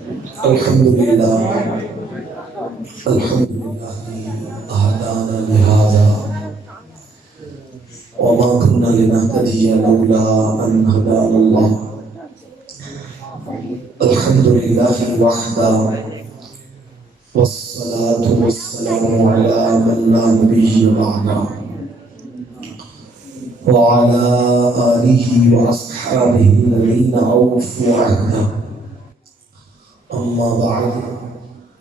الحمد لله الحمد لله هدانا لهذا وما كنا لنهتدي لولا أن هدانا الله. الحمد لله وحده والصلاة والسلام على من لا نبي بعده وعلى آله وأصحابه الذين أوفوا عهده. أما بعد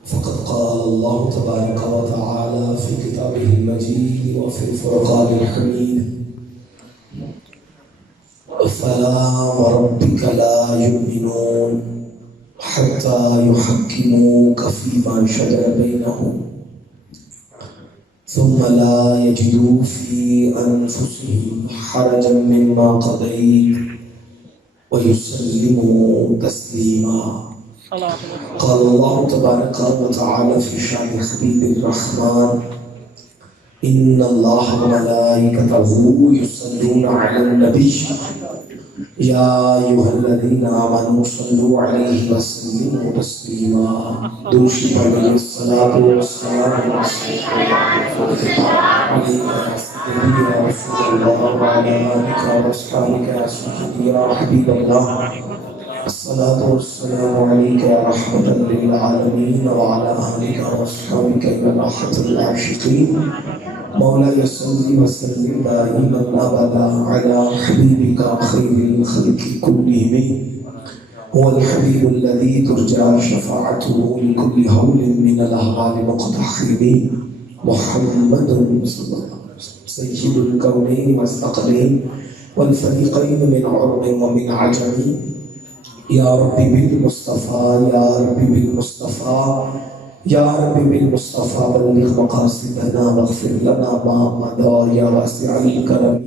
فقد قال الله تبارك وتعالى في كتابه المجيد وفي الفرقان الحميد: فلا وربك لا يؤمنون حتى يحكموك فيما شجر بينهم ثم لا يجدوا في أنفسهم حرجا مما قضيت ويسلموا تسليما. قال الله تبارك وتعالى في شأن حبيب الرحمن: إن الله وملائكته يصلون على النبي يا أيها الذين آمنوا صلوا عليه وسلموا تسليما. دوشي عليه الصلاة والسلام عليك يا رسول الله وعلى آلك وأصحابك يا سيدي يا حبيب الله. الصلاة والسلام عليك يا رحمة للعالمين وعلى آلك وأصحابك يا راحة العاشقين. مولاي صل وسلم دائما أبدا على حبيبك خير الخلق كلهم. هو الحبيب الذي ترجى شفاعته لكل هول من الأهوال مقتحم. محمد صلى الله عليه وسلم سيد الكونين والثقلين والفريقين من عرب ومن عجم. يا ربي بالمصطفى يا ربي بالمصطفى يا ربي بالمصطفى بلغ مقاصدنا واغفر لنا ما مضى يا واسع الكرم.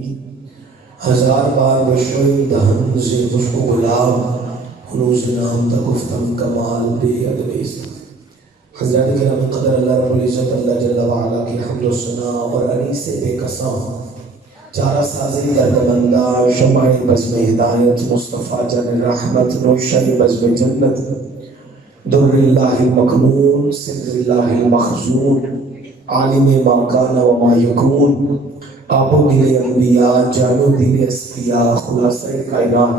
ہزار بار بشوئی دہن سے تجھ کو غلام ہنوز نام تا گفتم کمال بے ادب عزت. حضرات کرام قدر اللہ رب العزت اللہ جل وعلا کی حمد و ثنا اور انیس بے قسم چارہ سازی درد بندہ شمع بزم ہدایت مصطفیٰ جن رحمت نوشن بزم جنت در اللہ المکنون سر اللہ المخزون عالم ما کان و ما یکون آبو دل انبیاء جانو دل اسفیاء خلاصہ کائنات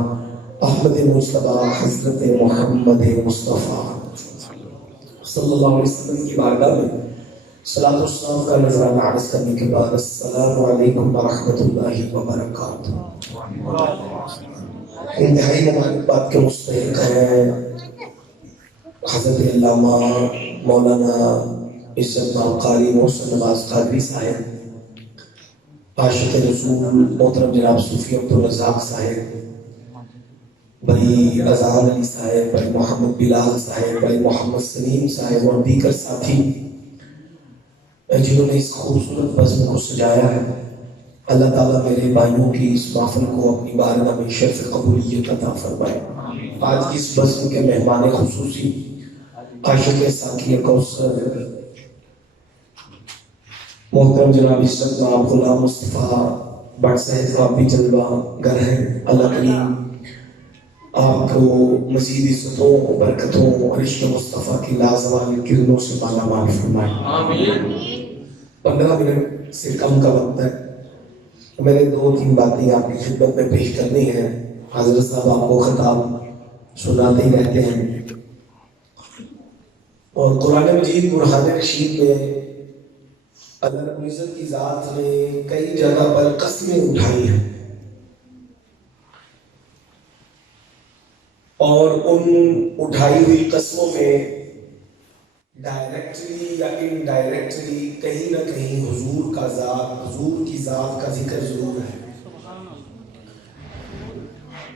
احمد مصطفیٰ حضرت محمد مصطفیٰ صلی اللہ علیہ وسلم کی بارگاہ میں صلاۃ والسلام کا نذرانہ عرض کرنے کے بعد السلام علیکم ورحمۃ اللہ وبرکاتہ. انتہائی مبارکباد کے مستحق ہیں حضرت علامہ مولانا عزت مآب قاری محسن نواز قادری صاحب، عاشق رسول محترم جناب صوفی عبدالرزاق صاحب، بھائی اذان علی صاحب، بھائی محمد بلال صاحب، بھائی محمد سلیم صاحب اور دیگر ساتھی جنہوں نے اس خوبصورت بزم کو سجایا ہے. اللہ تعالیٰ میرے بھائیوں کی اس محفل کو اپنی بارگاہ میں شرف قبولیت عطا فرمائے. آج کی اس بزم کے مہمان خصوصی عاشق ساقی کوثر محترم جناب عزت مآب غلام مصطفیٰ بٹ صاحب کا بھی جلوہ گر ہے. اللہ کریم آپ کو مزید عزتوں برکتوں اور عشق مصطفیٰ کی لازوال کرنوں سے مالا مال فرمائے. آمین. 15 منٹ سے کم کا وقت ہے. میں نے 2-3 باتیں آپ کی خدمت میں پیش کرنی ہیں. حضرت صاحب آپ کو خطاب سناتے ہی رہتے ہیں اور قرآن مجید برہان رشید میں اللہ رب العزت کی ذات نے کئی جگہ پر قسمیں اٹھائی ہیں اور ان اٹھائی ہوئی قسموں میں ڈائریکٹلی یا انڈائریکٹلی کہیں نہ کہیں حضور کا ذات، حضور کی ذات کا ذکر ضرور ہے.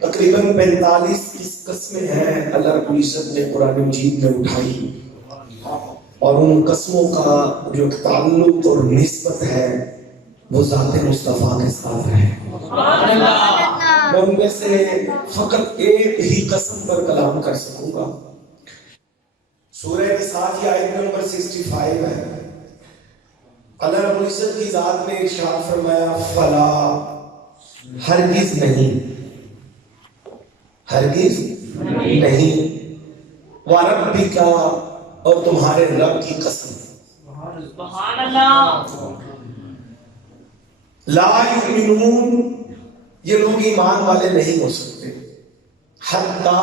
تقریباً 45 قسمیں ہیں اللہ رب العزت نے قرآن مجید میں اٹھائی اور ان قسموں کا جو تعلق اور نسبت ہے وہ ذات مصطفیٰ کے ساتھ ہے. میں ان میں سے فقط ایک ہی قسم پر کلام کر سکوں گا. سورہ نساء کی آیت نمبر 65 ہے. اللہ رب العزت کی ذات نے ارشاد فرمایا فلا، ہرگز نہیں، ہرگز نہیں. وَرَبِّكَ اور تمہارے رب کی قسم سبحان اللہ لا یؤمنون یہ لوگ ایمان والے نہیں ہو سکتے حتی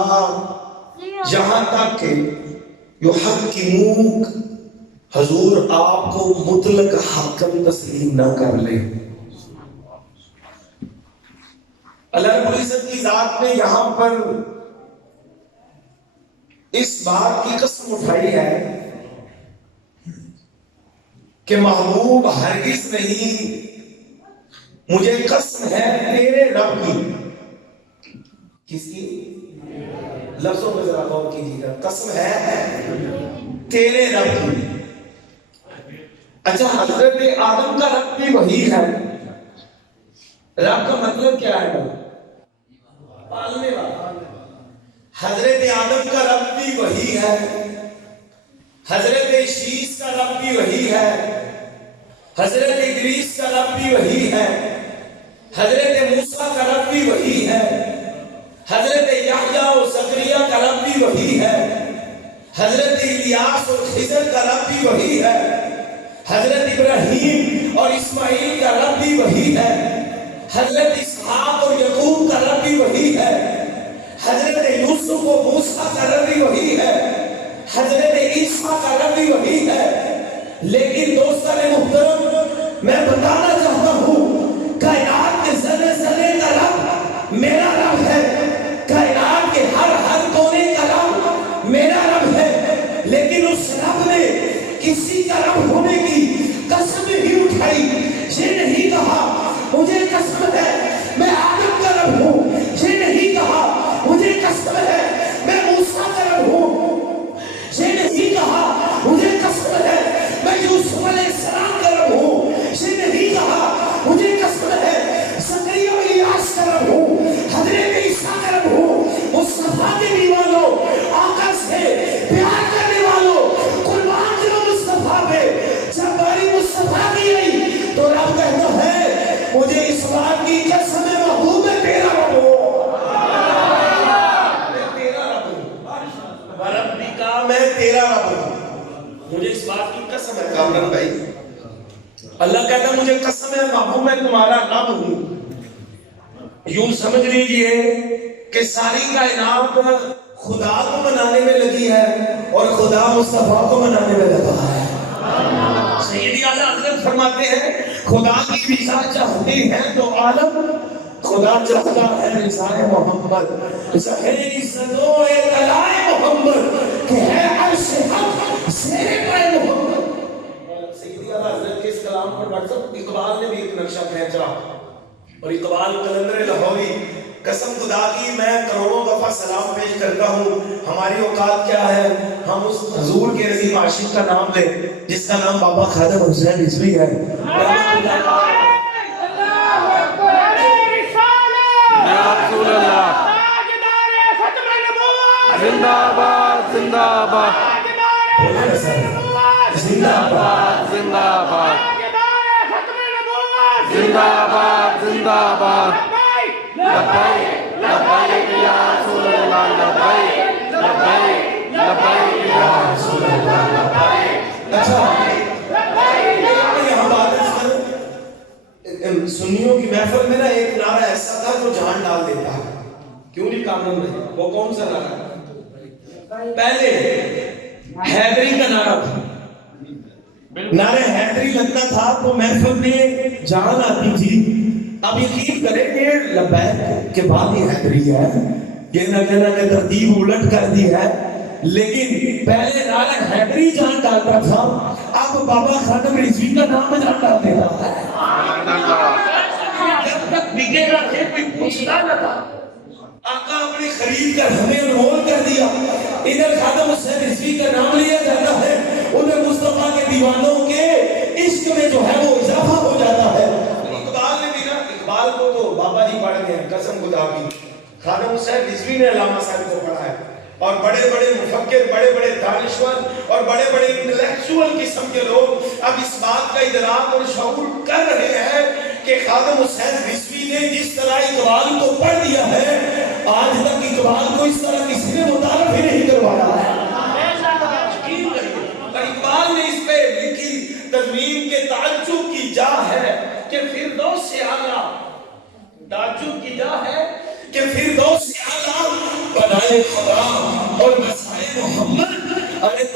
یہاں تک کہ یحکموک حضور آپ کو مطلق حاکم تسلیم نہ کر لے. اللہ رب العزت کی ذات نے یہاں پر اس بات کی قسم اٹھائی ہے کہ محبوب ہرگز نہیں، مجھے قسم ہے تیرے رب کی. کس کی؟ لفظوں میں ذرا غور کیجیے گا. قسم ہے تیرے رب کی. اچھا حضرت آدم کا رب بھی وہی ہے. رب کا مطلب کیا ہے؟ پالنے والا. حضرت آدم کا رب بھی وہی ہے، حضرت شیس کا رب بھی وہی ہے، حضرت ادریس کا رب بھی وہی ہے، حضرت موسیٰ کا رب بھی وہی ہے، حضرت یحییٰ اور زکریا کا رب بھی وہی ہے، حضرت الیاس اور خضر کا رب بھی وہی ہے، حضرت ابراہیم اور اسماعیل کا رب بھی وہی ہے، حضرت اسحاق اور یعقوب کا رب بھی وہی ہے، حضرت یوسف و موسیٰ کا رب بھی وہی ہے، حضرت عیسیٰ کا رب بھی وہی ہے. لیکن دوستان محترم میں بتانا چاہتا ہوں کائنات کے ذرے ذرے کا رب میرا رب ہے، کائنات کے ہر کونے کا رب میرا رب ہے. لیکن اس رب نے کسی کا رب ہونے کی قسم ہی اٹھائی. یہ نہیں کہا مجھے قسم ہے میں آدم کا رب ہوں، یہ نہیں کہا مجھے قسم ہے میں موسیٰ کا رب ہوں، یہ نہیں کہا مجھے قسم ہے میں یوسف علیہ السلام کا رب ہوں، یہ نہیں کہا مجھے قسم ہے زکریا و الیاس کا رب ہوں، حضرت عیسیٰ کا رب ہوں. مصطفیٰ کے دیوانوں، آقا سے پیار کرنے والوں، قربان کرو مصطفیٰ پہ. جب باری مصطفیٰ کی آئی تو رب کہتا ہے مجھے اس بات کی قسم ہے محبوب ہے تیرا رب ہوں، میں تیرا رب ہوں. مجھے اس بات کی قسم ہے کامران بھائی. اللہ کہتا ہے مجھے قسم ہے محبوب میں تمہارا رب ہوں. یوں سمجھ لیجئے کہ ساری کائنات خدا کو منانے میں لگی ہے اور خدا مصطفیٰ کو منانے میں لگا ہے. سیدی اعلیٰ حضرت فرماتے ہیں خدا کی رضا چاہتے ہیں تو عالم، خدا چاہتا ہے رضا محمد. ظاہر عزتوں اطلاع محمد کہ ہے عرش حق زیر پائے محمد. سیدی اعلیٰ حضرت کے اس کلام پر واٹسپ اقبال نے بھی ایک نقشہ کھینچا اور اقبال قلندر لاہوری قسم خدا کی میں کروڑوں دفعہ سلام پیش کرتا ہوں. ہماری اوقات کیا ہے ہم اس حضور کے عظیم عاشق کا نام لیں جس کا نام بابا خادم حسین رضوی ہے. زندہ باد زندہ باد زندہ باد زندہ باد زندہ باد زندہ باد. لبیک لبیک یا رسول اللہ، لبیک لبیک لبیک یا رسول اللہ، لبیک. اچھا یہاں بات سنیوں کی محفل میں نا ایک نعرہ ایسا تھا جو جان ڈال دیتا ہے. کیوں نہیں کامران بھائی؟ وہ کون سا نعرہ؟ پہلے حیدری کا نعرہ تھا. نعرہ حیدری لگتا تھا تو محفل میں جان آتی تھی. اب یقین کریں کہ لبیک کے بعد یہ حیدری ہے، یہ نہ نے ترتیب الٹ کر دی ہے. لیکن پہلے نعرہ حیدری جان ڈالتا تھا، اب بابا خادم رضوی کا نام جان ڈال دیتا ہے. جب تک بکے گا تھے کوئی پوچھتا نہ تھا. آقا اپنے خرید کر ہمیں انمول کر دیا. ادھر خادم حسین رضوی کا نام لیا جاتا ہے، ادھر مصطفیٰ کے دیوانوں کے عشق میں جو ہے وہ اضافہ ہو جاتا ہے. اقبال نے بھی نا، اقبال کو تو بابا جی پڑھ گئے قسم خدا کی. خادم حسین رضوی نے علامہ صاحب کو پڑھا ہے اور بڑے بڑے مفکر، بڑے بڑے دانشور اور بڑے بڑے انٹلیکچوئل قسم کے لوگ اب اس بات کا ادراک اور شعور کر رہے ہیں کہ خادم حسین رضوی نے جس طرح اقبال کو پڑھ دیا ہے، آج تک اقبال کو اس طرح کسی نے متعارف ہی نہیں کروایا ہے.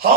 How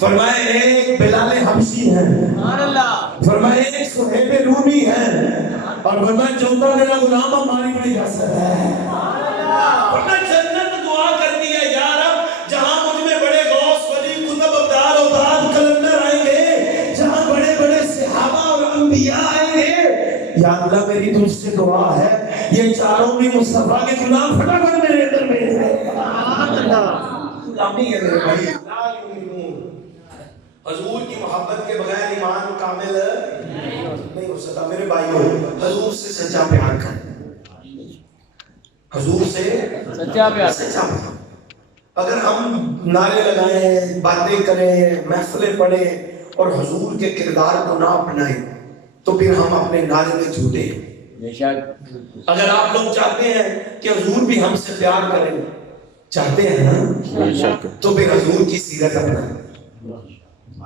فرمائے ایک بلال حبشی ہیں، فرمائے ایک صہیب رومی ہیں، اور فرمائے چوتھا میرا غلام ہماری بڑی حسن ہے۔ فرمائے جنت دعا کرتی ہے یا رب جہاں مجھ میں بڑے غوث ولی کتب ابدال اوتاد کلندر آئیں گے، جہاں بڑے بڑے صحابہ اور انبیاء آئیں گے، یا اللہ میری تجھ سے دعا ہے یہ چاروں بھی مصطفیٰ کے غلام فٹافٹ میرے اندر میں ہے۔ غلامی ہے میرے بھائی، لا یؤمنون۔ حضور کی محبت کے بغیر ایمان کامل نہیں ہو سکتا۔ میرے بھائیوں، حضور سے سچا پیار کریں، حضور سے سچا پیار۔ اگر ہم نعرے لگائیں، باتیں کریں، محفلیں پڑھیں اور حضور کے کردار کو نہ اپنائیں تو پھر ہم اپنے نعرے میں جھوٹے ہیں۔ اگر آپ لوگ چاہتے ہیں کہ حضور بھی ہم سے پیار کریں، چاہتے ہیں نا، تو پھر حضور کی سیرت اپنائیں۔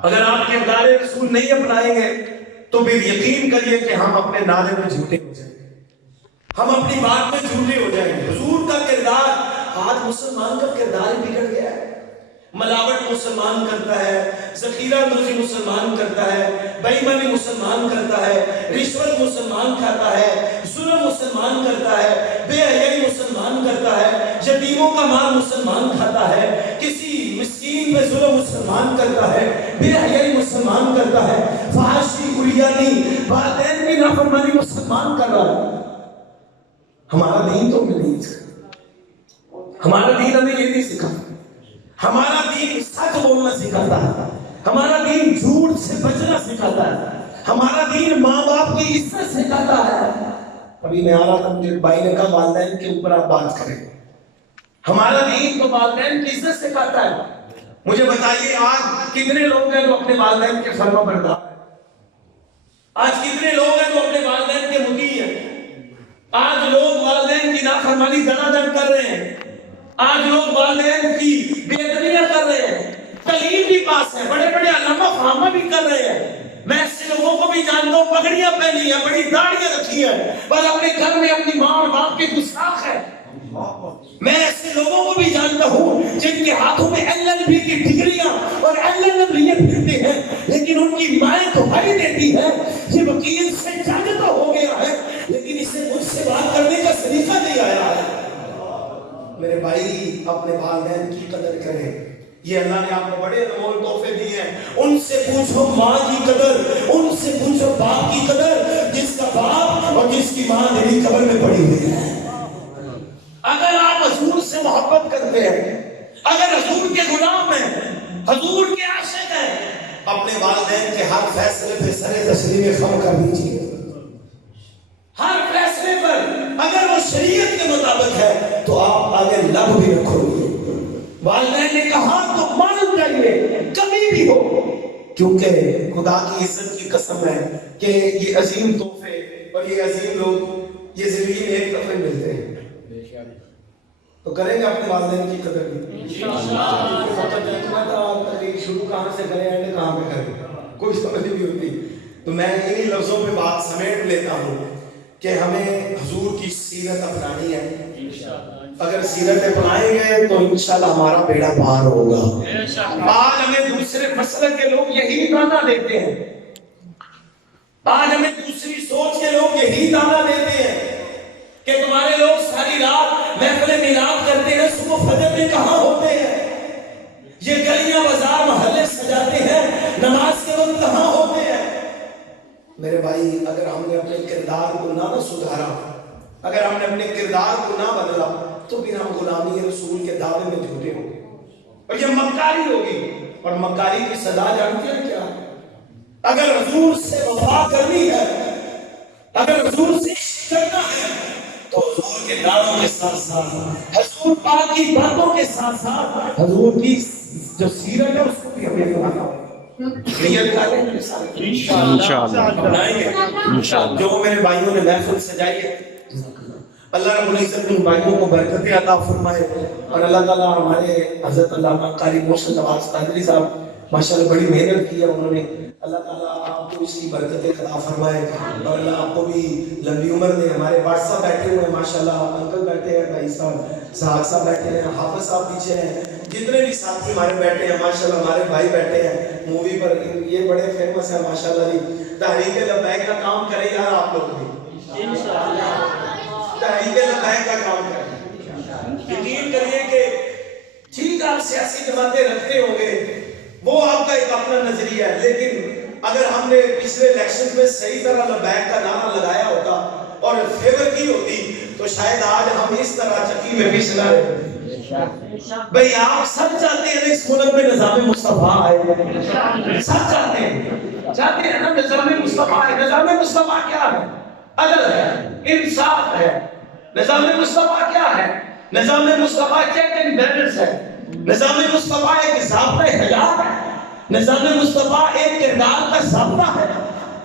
اگر آپ کردار رسول نہیں اپنائیں گے تو پھر یقین کریے کہ ہم اپنے نعرے میں جھوٹے ہو جائیں گے، ہم اپنی بات میں جھوٹے ہو جائیں گے۔ حضور کا کردار، آج مسلمان کا کردار ہی بگڑ گیا ہے۔ ملاوٹ مسلمان کرتا ہے، ذخیرہ اندوزی مسلمان کرتا ہے، بے ایمانی مسلمان کرتا ہے، رشوت مسلمان کھاتا ہے، ظلم مسلمان کرتا ہے، بے حیائی مسلمان کرتا ہے، یتیموں کا مال مسلمان کھاتا ہے، کسی مسکین پہ ظلم مسلمان کرتا ہے، بے حیائی مسلمان کرتا ہے، فحاشی گریانی والدین کی نافرمانی مسلمان کر رہا ہے۔ ہمارا دین تو ہمیں نہیں سکھاتا، ہمارا دین ہمیں یہ نہیں سکھاتا۔ ہمارا دین سچ بولنا سکھاتا ہے، ہمارا دین جھوٹ سے بچنا سکھاتا ہے، ہمارا دین ماں باپ کی عزت سکھاتا ہے۔ ابھی میں آ رہا تھا، مجھے بھائی نے کہا والدین کے اوپر آپ بات کریں۔ ہمارا دین تو والدین کی عزت سکھاتا ہے۔ مجھے بتائیے آج کتنے لوگ ہیں جو اپنے والدین کے فرما بردار ہیں؟ آج کتنے لوگ ہیں جو اپنے والدین کے مطیع ہیں؟ آج لوگ والدین کی نافرمانی دنا دن کر رہے ہیں، آج لوگ والدین کی بے ادبیاں کر رہے ہیں، تعلیم بھی پاس ہے، بڑے بڑے علامہ فہامہ بھی کر رہے ہیں۔ میں ایسے لوگوں کو بھی جانتا ہوں، پگڑیاں پہنی ہیں، بڑی داڑیاں رکھی ہیں، پر اپنے گھر میں اپنی ماں اور باپ کے گستاخ ہے۔ میں ایسے لوگوں کو بھی جانتا ہوں جن کے ہاتھوں میں LLB کی ڈگریاں اور LLM لیے پھرتے ہیں، لیکن ان کی مائیں تو ہائی دیتی ہے یہ وکیل سے جج تو ہو گیا ہے لیکن اسے مجھ سے بات کرنے کا سلیقہ نہیں آیا ہے۔ میرے بھائی اپنے والدین کی قدر کریں، یہ اللہ نے آپ کو بڑے انمول تحفے دیے ہیں۔ ان سے پوچھو ماں کی قدر، ان سے پوچھو باپ کی قدر، جس کا باپ اور جس کی ماں میری قبر میں پڑی ہوئی ہے۔ اگر آپ حضور سے محبت کرتے ہیں، اگر حضور کے غلام ہیں، حضور کے عاشق ہیں، اپنے والدین کے ہر فیصلے پہ سر تسلیم خم کر دیجیے۔ ہر فیصلے پر اگر وہ شریعت کے مطابق ہے تو آپ آگے لب بھی رکھو گے۔ والدین نے کہا تو مان جائیے، کمی بھی ہو، کیونکہ خدا کی عزت کی قسم ہے کہ یہ عظیم تحفے اور یہ عظیم لوگ یہ زندگی میں ایک دفعہ ملتے ہیں۔ تو کریں گے اپنے والدین کی قدر بھی شروع کہاں سے کریں، اینڈ کہاں پہ کریں، کوئی سمجھ نہیں ہوتی۔ تو میں انہی لفظوں پہ بات سمیٹ لیتا ہوں کہ ہمیں حضور کی سیرت اپنانی ہے۔ اگر سیرت اپنائیں گے تو انشاءاللہ ہمارا بیڑا پار ہوگا۔ آج ہمیں دوسرے مسلک کے لوگ یہی تانا دیتے ہیں، آج ہمیں دوسری سوچ کے لوگ یہی تانا دیتے ہیں کہ تمہارے لوگ ساری رات محفل میلاد کرتے ہیں، صبح فجر میں کہاں ہوتے ہیں، یہ گلیاں بازار محلے سجاتے ہیں، نماز کے وقت کہاں ہوتے ہیں۔ میرے بھائی اگر ہم نے اپنے کردار کو نہ سدھارا، اگر ہم نے اپنے کردار کو نہ بدلا تو پھر ہم غلامی رسول کے دعوے میں جھوٹے ہوں گے اور یہ مکاری ہوگی، اور مکاری کی سزا جانتے ہیں کیا؟ اگر حضور سے وفا کرنی ہے، اگر حضور سے کرنا ہے تو حضور کے ناموں کے ساتھ ساتھ، حضور پاک کی باتوں کے ساتھ ساتھ حضور کی جو سیرت ہے اس کو بھی ہمیں اپنانا ہوگا۔ انشاءاللہ جو میرے بھائیوں نے محفل سجائی ہے، اللہ رب العزت ان بھائیوں کو برکتیں عطا فرمائے، اور اللہ تعالیٰ ہمارے حضرت علامہ قاری محسن نواز قادری صاحب ماشاءاللہ بڑی محنت کی ہے انہوں نے، اللہ تعالیٰ آپ آپ کو اس کی برکتیں عطا فرمائے اور اللہ آپ کو بھی لمبی عمر دے. ہمارے بھائی صاحب بیٹھے ہوئے ہیں ماشاءاللہ, انکل بیٹھے ہیں, بھائی صاحب سہاگ صاحب بیٹھے ہیں, حافظ صاحب پیچھے ہیں, جتنے بھی ساتھی ہمارے بیٹھے ہیں ماشاءاللہ, ہمارے بھائی بیٹھے ہیں مووی پر, یہ بڑے فیمس ہیں ماشاءاللہ جی. تحریک لبیک کا کام کریں یار آپ لوگ بھی انشاءاللہ, تحریک لبیک کا کام کریں. یقین کریے کہ ٹھیک آپ سیاسی جماعتیں رکھتے ہوں گے, وہ آپ کا ایک اپنا نظریہ ہے, لیکن اگر ہم نے پچھلے الیکشن میں صحیح طرح لبیک کا نعرہ لگایا ہوتا اور فیور کی ہوتی تو شاید آج ہم اس طرح چکی میں پیچھے نہ رہتے. بھئی آپ سب چاہتے ہیں اس ملک میں نظام مصطفیٰ آئے, سب چاہتے ہیں نا نظام مصطفیٰ آئے. نظام مصطفیٰ کیا ہے؟ عدل ہے, انصاف ہے. نظام مصطفیٰ کیا ہے؟ نظام مصطفیٰ چیک اینڈ بیلنس ہے. نظام مصطفیٰ ایک ضابطۂ حیات ہے. نظام مصطفیٰ ایک کردار کا ضابطہ ہے,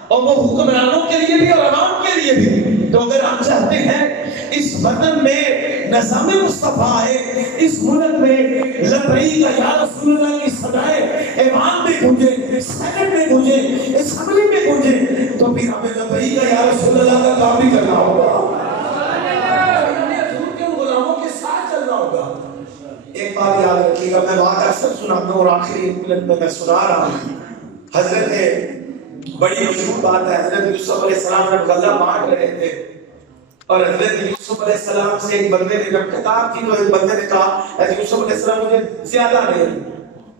اور وہ حکمرانوں کے لیے بھی اور عوام کے لیے بھی. تو اگر ہم چاہتے ہیں اس وطن میں نظام مصطفیٰ آئے, اس ملک میں لبیک یا رسول اللہ کی صدائیں ایوان میں گونجے, سینٹ میں گونجے, اسمبلی میں گونجے, تو پھر ہمیں لبیک یا رسول اللہ کا کام بھی کرنا ہوگا. ایک بات یاد رکھیے گا, میں بات اکثر سناتا ہوں اور آخری ملک میں سنا رہا ہوں. حضرت بڑی مشہور بات ہے, حضرت یوسف علیہ السلام جب غلہ بانٹ رہے تھے اور حضرت یوسف علیہ السلام سے ایک بندے نے جب کتاب کی تو ایک بندے نے کہا حضرت یوسف علیہ السلام مجھے زیادہ دے.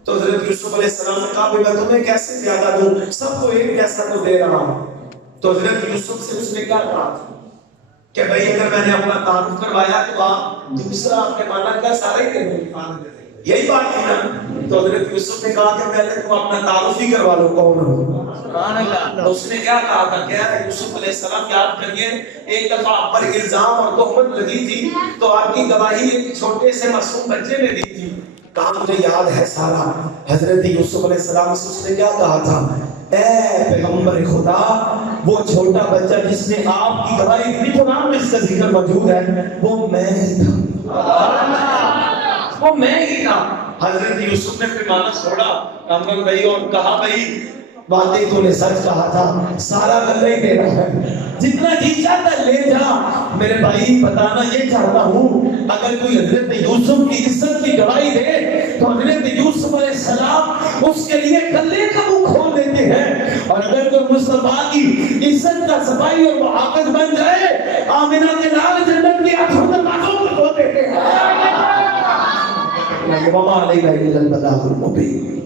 تو حضرت یوسف علیہ السلام نے کہا میں تمہیں کیسے زیادہ دوں, سب کو ایک جیسا تو دے رہا ہوں. تو حضرت یوسف سے اس نے کیا کہا کہ بھئی اگر میں نے اپنا تعارف کروایا تو آپ دوسرا آپ کے مانا کیا سارے ہی دے دیں, یہی بات تھی نا. تو حضرت یوسف نے کہا کہ پہلے تم اپنا تعارف ہی کروا لو کون ہو. تو اس نے کیا کہا تھا کہ یوسف علیہ السلام یاد کریے, ایک دفعہ آپ پر الزام اور تہمت لگی تھی تو آپ کی گواہی ایک چھوٹے سے معصوم بچے نے دی تھی. کہا مجھے یاد ہے سارا. حضرت یوسف علیہ السلام سے اس نے کیا کہا تھا, اے پیغمبر خدا, وہ چھوٹا بچہ جس نے آپ کی گواہی دی, قرآن میں اس کا ذکر موجود ہے, وہ میں ہی تھا, وہ میں ہی تھا. حضرت یوسف نے پیمانہ چھوڑا کامل بھائی اور کہا بھائی باتیں تو نے سچ کہا تھا, سارا غلہ ہی دے رہا ہے, جتنا جی چاہتا لے جا. میرے بھائی بتانا یہ چاہتا ہوں, اگر کوئی حضرت یوسف کی عزت کی گواہی دے تو حضرت یوسف علیہ السلام اس کے لیے گلے کا منہ کھول دیتے ہیں, اور اگر کوئی مصطفیٰ کی عزت کا صفائی اور محافظ بن جائے, آمنہ کے لال جنت کی آنکھوں میں بازوں کو کھول دیتے ہیں. وَمَا عَلَيْنَا إِلَّا الْبَلَاغُ الْمُبِينُ.